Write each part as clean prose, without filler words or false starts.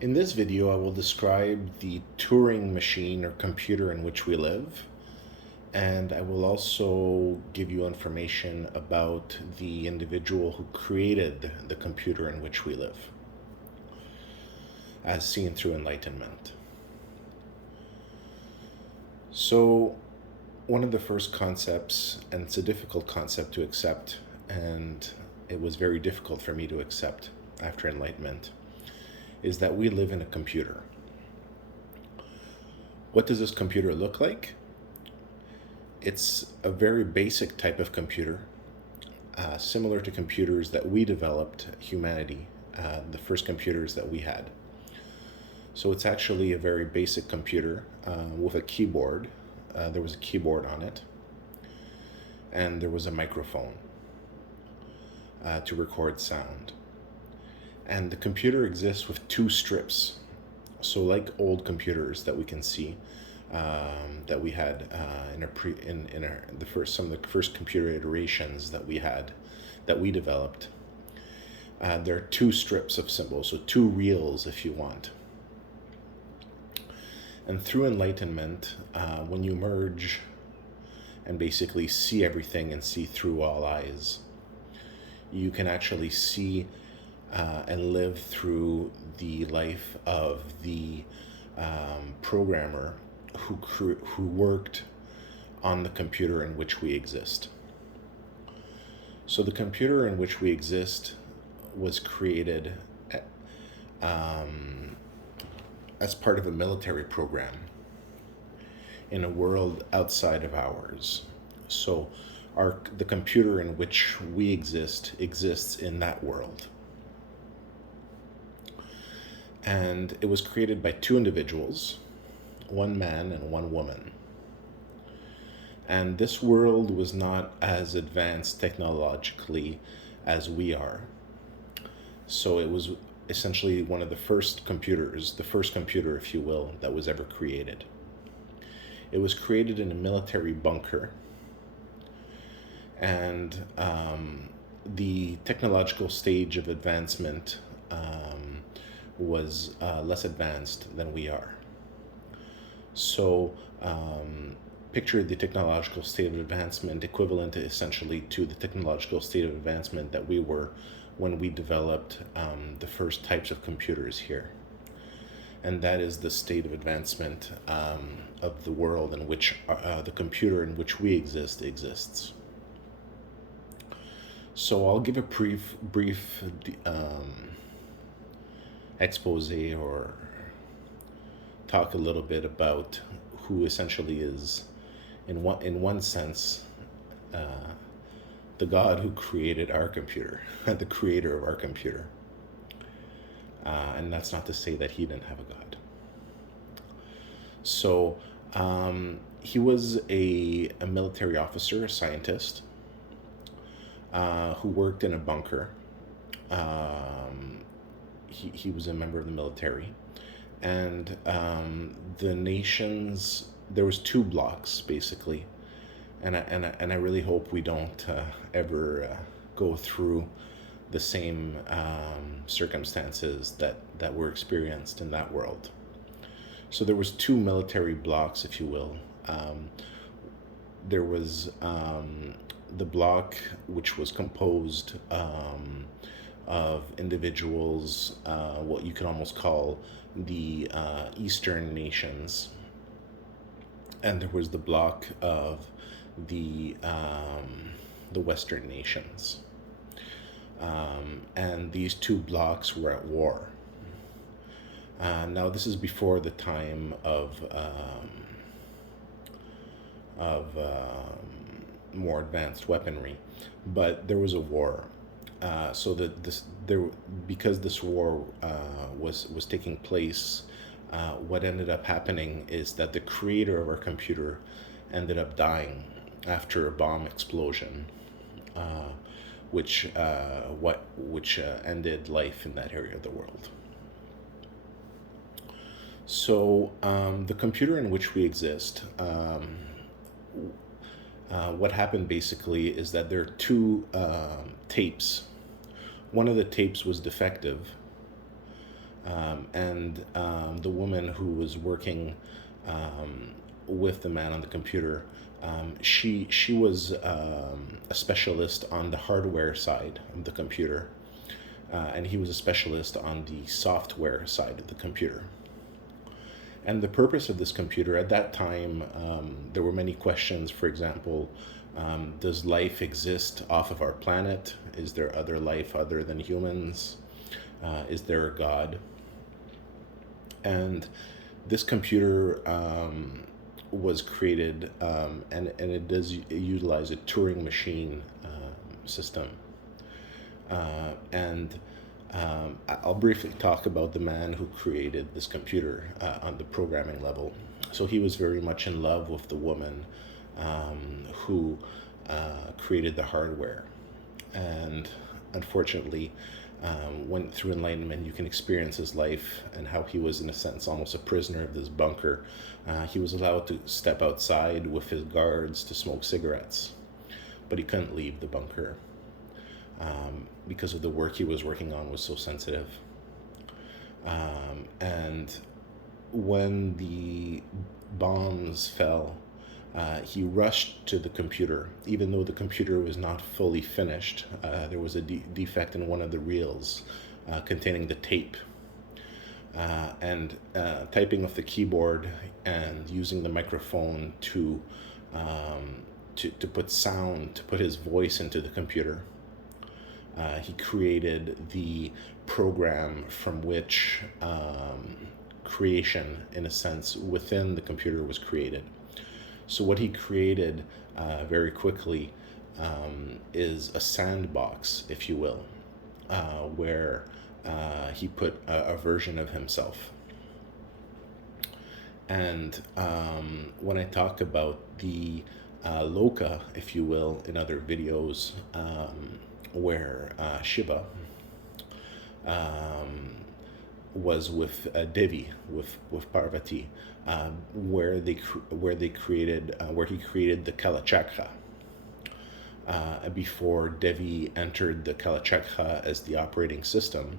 In this video, I will describe the Turing machine or computer in which we live, and I will also give you information about the individual who created the computer in which we live, as seen through enlightenment. So, one of the first concepts, and it's a difficult concept to accept, and it was very difficult for me to accept after enlightenment, is that we live in a computer. What does this computer look like? It's a very basic type of computer, similar to computers that we developed, humanity, the first computers that we had. So it's actually a very basic computer with a keyboard. There was a keyboard on it, and there was a microphone to record sound. And the computer exists with two strips. So like old computers that we can see, that we had some of the first computer iterations that we had, that we developed. There are two strips of symbols, so two reels if you want. And through enlightenment, when you merge and basically see everything and see through all eyes, you can actually see and live through the life of the programmer who worked on the computer in which we exist. So the computer in which we exist was created as part of a military program in a world outside of ours. So the computer in which we exists in that world. And it was created by two individuals, one man and one woman. And this world was not as advanced technologically as we are. So it was essentially one of the first computers, the first computer, if you will, that was ever created. It was created in a military bunker. And the technological stage of advancement was less advanced than we are. So picture the technological state of advancement equivalent essentially to the technological state of advancement that we were when we developed the first types of computers here. And that is the state of advancement of the world in which the computer in which we exists. So I'll give a brief expose or talk a little bit about who essentially is, in one sense, the God who created our computer, the creator of our computer. And that's not to say that he didn't have a God. So he was a military officer, a scientist, who worked in a bunker. He was a member of the military, and the nations, there was two blocks basically, and I really hope we don't ever go through the same circumstances that were experienced in that world. So there was two military blocks, if you will. There was the block which was composed of individuals, what you could almost call the Eastern nations, and there was the block of the Western nations, and these two blocks were at war. Now this is before the time of more advanced weaponry, but there was a war. So because this war was taking place, what ended up happening is that the creator of our computer ended up dying after a bomb explosion, which ended life in that area of the world. So the computer in which we exist, what happened basically is that there are two tapes. One of the tapes was defective, The woman who was working with the man on the computer, she was a specialist on the hardware side of the computer, and he was a specialist on the software side of the computer. And the purpose of this computer at that time, there were many questions. For example, does life exist off of our planet? Is there other life other than humans? Is there a God? And this computer was created, and it does utilize a Turing machine system. I'll briefly talk about the man who created this computer on the programming level. So he was very much in love with the woman who created the hardware. And unfortunately, went through enlightenment, you can experience his life and how he was, in a sense, almost a prisoner of this bunker. He was allowed to step outside with his guards to smoke cigarettes, but he couldn't leave the bunker because of the work he was working on was so sensitive. And when the bombs fell, he rushed to the computer, even though the computer was not fully finished. There was a defect in one of the reels containing the tape. Typing with the keyboard and using the microphone to put sound, to put his voice into the computer. He created the program from which creation, in a sense, within the computer was created. So what he created very quickly is a sandbox, if you will, where he put a version of himself. And when I talk about the Loka, if you will, in other videos, where Shiva was with Devi, with Parvati, where he created the Kalachakra. Before Devi entered the Kalachakra as the operating system,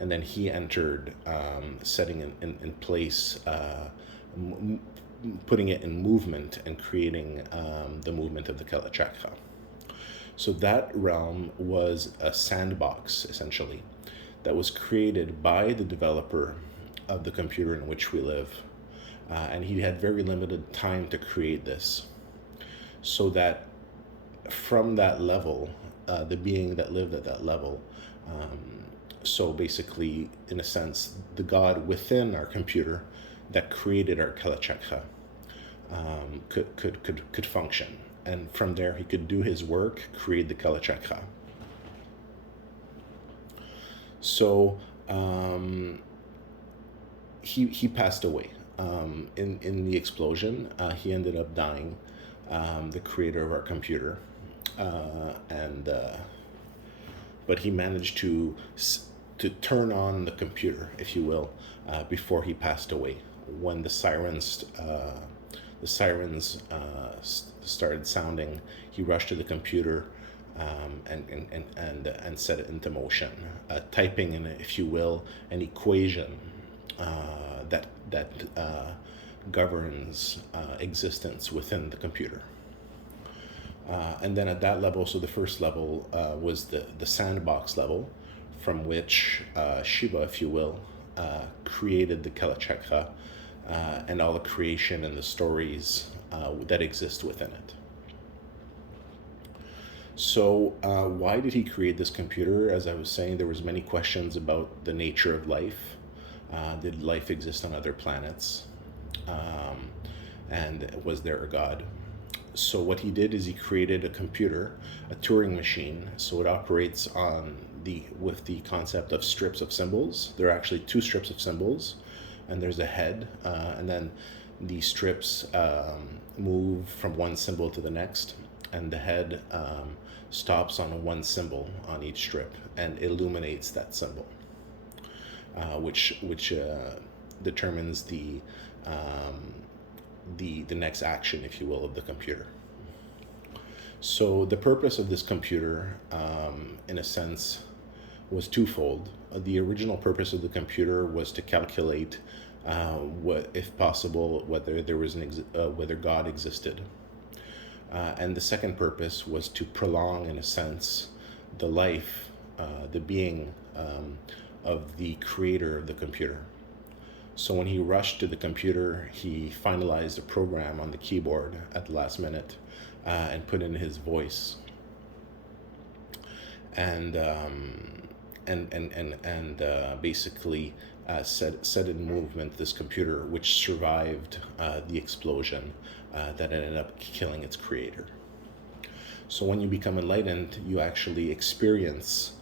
and then he entered, setting in place, putting it in movement and creating the movement of the Kalachakra. So that realm was a sandbox, essentially, that was created by the developer of the computer in which we live. And he had very limited time to create this. So that from that level, the being that lived at that level, so basically, in a sense, the God within our computer that created our Kalachakra could function. And from there, he could do his work, create the Kalachakra. So he passed away in the explosion. He ended up dying, the creator of our computer, but he managed to turn on the computer, if you will, before he passed away. When the sirens started sounding, he rushed to the computer and set it into motion, typing in, if you will, an equation that governs existence within the computer. And then at that level, so the first level was the sandbox level, from which Shiva, if you will, created the Kalachakra and all the creation and the stories that exist within it. So why did he create this computer? As I was saying, there was many questions about the nature of life. Did life exist on other planets? And was there a God? So what he did is he created a computer, a Turing machine. So it operates with the concept of strips of symbols. There are actually two strips of symbols, and there's a head, and then the strips move from one symbol to the next, and the head stops on one symbol on each strip and illuminates that symbol, which determines the next action, if you will, of the computer. So the purpose of this computer, in a sense, was twofold. the original purpose of the computer was to calculate what, if possible, whether there was whether God existed. And the second purpose was to prolong, in a sense, the life, the being of the creator of the computer. So when he rushed to the computer, he finalized a program on the keyboard at the last minute and put in his voice. And basically set in movement this computer, which survived the explosion that ended up killing its creator. So when you become enlightened, you actually experience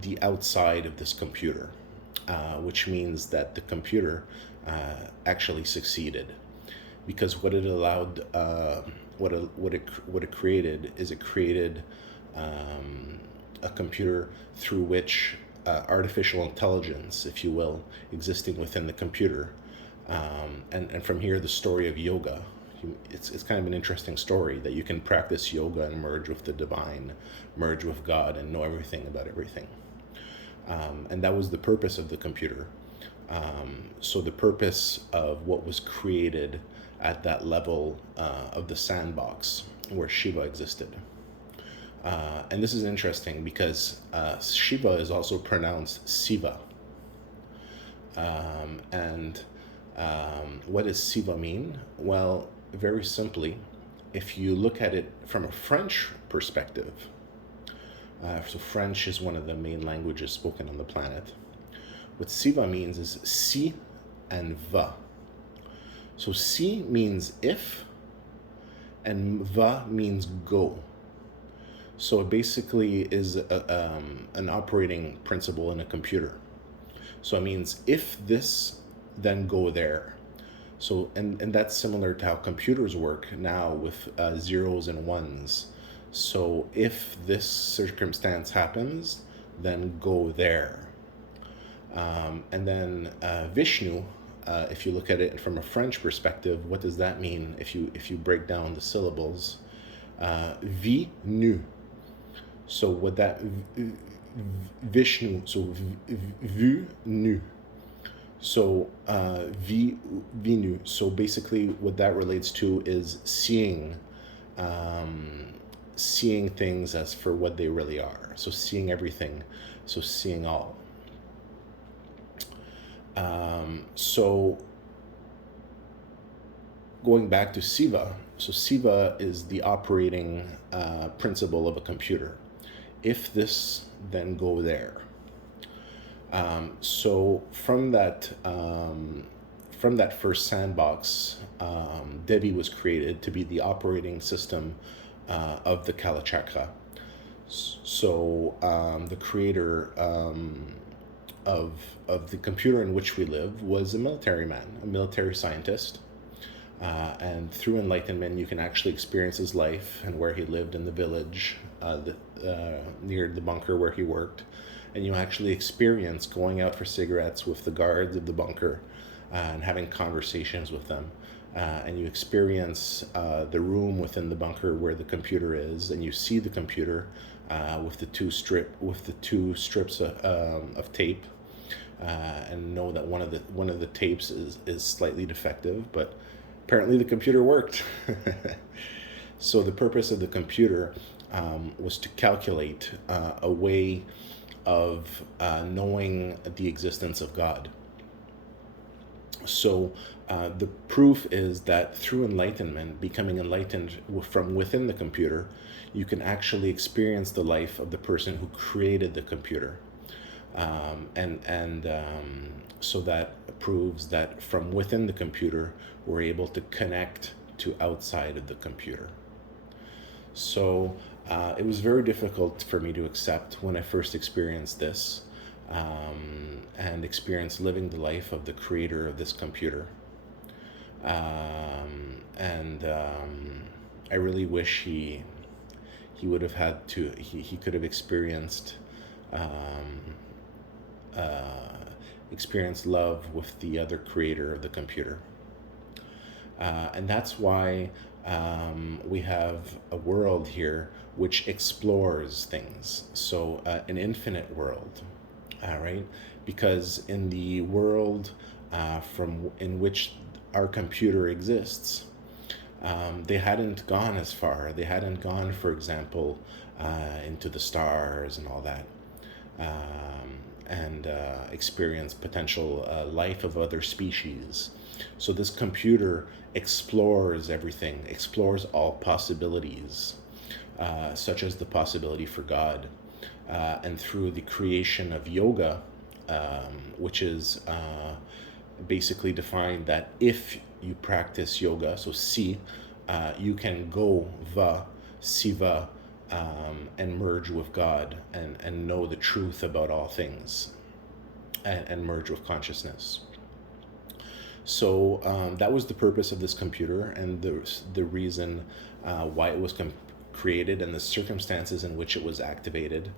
the outside of this computer, which means that the computer actually succeeded, because what it allowed, what it created is it created a computer through which artificial intelligence, if you will, existing within the computer. And from here, the story of yoga. It's kind of an interesting story that you can practice yoga and merge with the divine, merge with God, and know everything about everything. And that was the purpose of the computer. So the purpose of what was created at that level of the sandbox where Shiva existed. And this is interesting because Shiva is also pronounced Siva. What does Siva mean? Well, very simply, if you look at it from a French perspective, so French is one of the main languages spoken on the planet. What Siva means is si and va. So si means if, and va means go. So it basically is an operating principle in a computer. So it means if this, then go there. So and that's similar to how computers work now with zeros and ones. So if this circumstance happens, then go there. And then Vishnu, if you look at it from a French perspective, what does that mean if you break down the syllables? Vi nu. So what that Vishnu, so vu nu. So vinu. So basically, what that relates to is seeing things as for what they really are. So seeing everything. So seeing all. So going back to Siva. So Siva is the operating principle of a computer. If this, then go there. So from that first sandbox, Devi was created to be the operating system of the Kalachakra. So the creator of the computer in which we live was a military man, a military scientist. And through enlightenment, you can actually experience his life and where he lived in the village, near the bunker where he worked. And you actually experience going out for cigarettes with the guards of the bunker and having conversations with them. And you experience the room within the bunker where the computer is, and you see the computer with the two strips of tape, and know that one of the tapes is slightly defective, but apparently the computer worked. So the purpose of the computer was to calculate a way of knowing the existence of God. So the proof is that through enlightenment, becoming enlightened from within the computer, you can actually experience the life of the person who created the computer. So that proves that from within the computer, we're able to connect to outside of the computer. So it was very difficult for me to accept when I first experienced this, and experienced living the life of the creator of this computer. I really wish he would have had to, he could have experienced love with the other creator of the computer. And that's why we have a world here which explores things. So an infinite world. right? Because in the world from in which our computer exists, they hadn't gone as far. They hadn't gone, for example, into the stars and all that, and experience potential life of other species. So this computer explores everything, explores all possibilities, such as the possibility for God. And through the creation of yoga, which is basically defined that if you practice yoga, so si, you can go va, Siva, and merge with God and know the truth about all things, and merge with consciousness. So that was the purpose of this computer, and the reason why it was created, and the circumstances in which it was activated.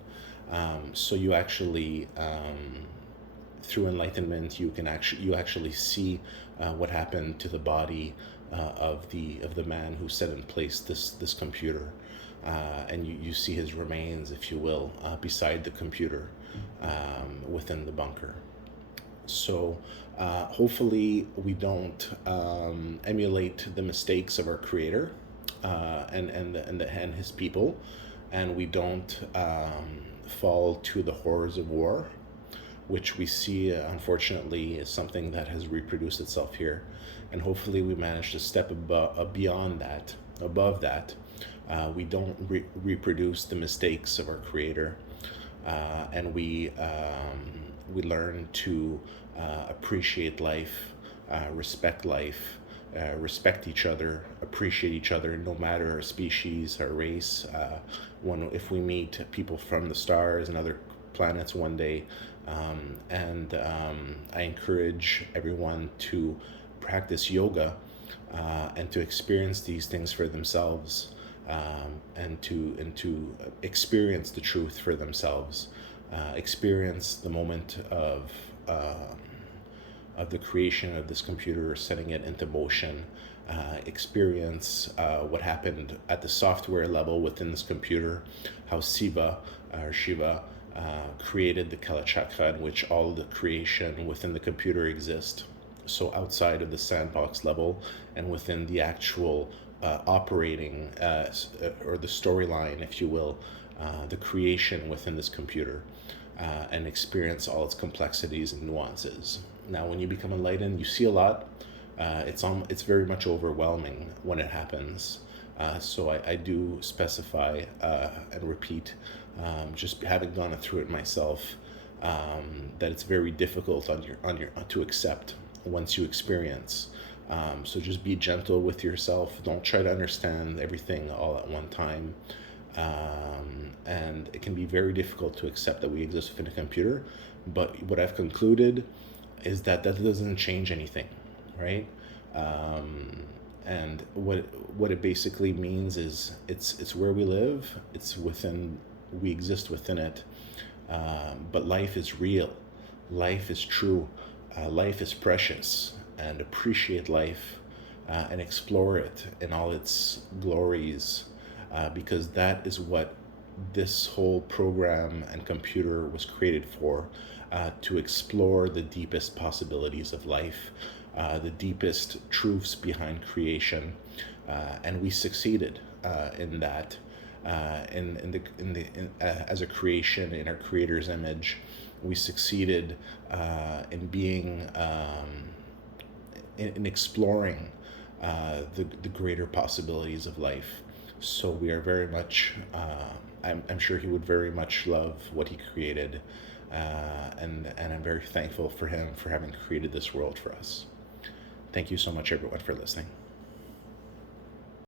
So you actually, through enlightenment, you actually see what happened to the body of the man who set in place this computer, and you see his remains, if you will, beside the computer, within the bunker. So hopefully we don't emulate the mistakes of our creator, and his people, and we don't fall to the horrors of war, which we see, unfortunately, is something that has reproduced itself here. And hopefully we manage to step beyond that, above that. We don't reproduce the mistakes of our creator, and we learn to appreciate life, respect life, respect each other, appreciate each other, no matter our species, our race. If we meet people from the stars and other planets one day, I encourage everyone to practice yoga, and to experience these things for themselves, and to experience the truth for themselves, experience the moment of the creation of this computer, setting it into motion, experience what happened at the software level within this computer, how Siva or Shiva created the Kalachakra, in which all the creation within the computer exists. So outside of the sandbox level and within the actual operating, or the storyline, if you will, the creation within this computer, and experience all its complexities and nuances. Now, when you become enlightened, you see a lot. It's very much overwhelming when it happens. So I do specify and repeat, just having gone through it myself, that it's very difficult to accept once you experience. So just be gentle with yourself. Don't try to understand everything all at one time. And it can be very difficult to accept that we exist within a computer. But what I've concluded is that doesn't change anything, right? And what it basically means is it's where we live. We exist within it. But life is real. Life is true. Life is precious, and appreciate life, and explore it in all its glories, because that is what this whole program and computer was created for, to explore the deepest possibilities of life, the deepest truths behind creation, and we succeeded in that, as a creation in our Creator's image. We succeeded in being, in exploring the greater possibilities of life. So we are very much, I'm sure he would very much love what he created, and I'm very thankful for him for having created this world for us. Thank you so much, everyone, for listening.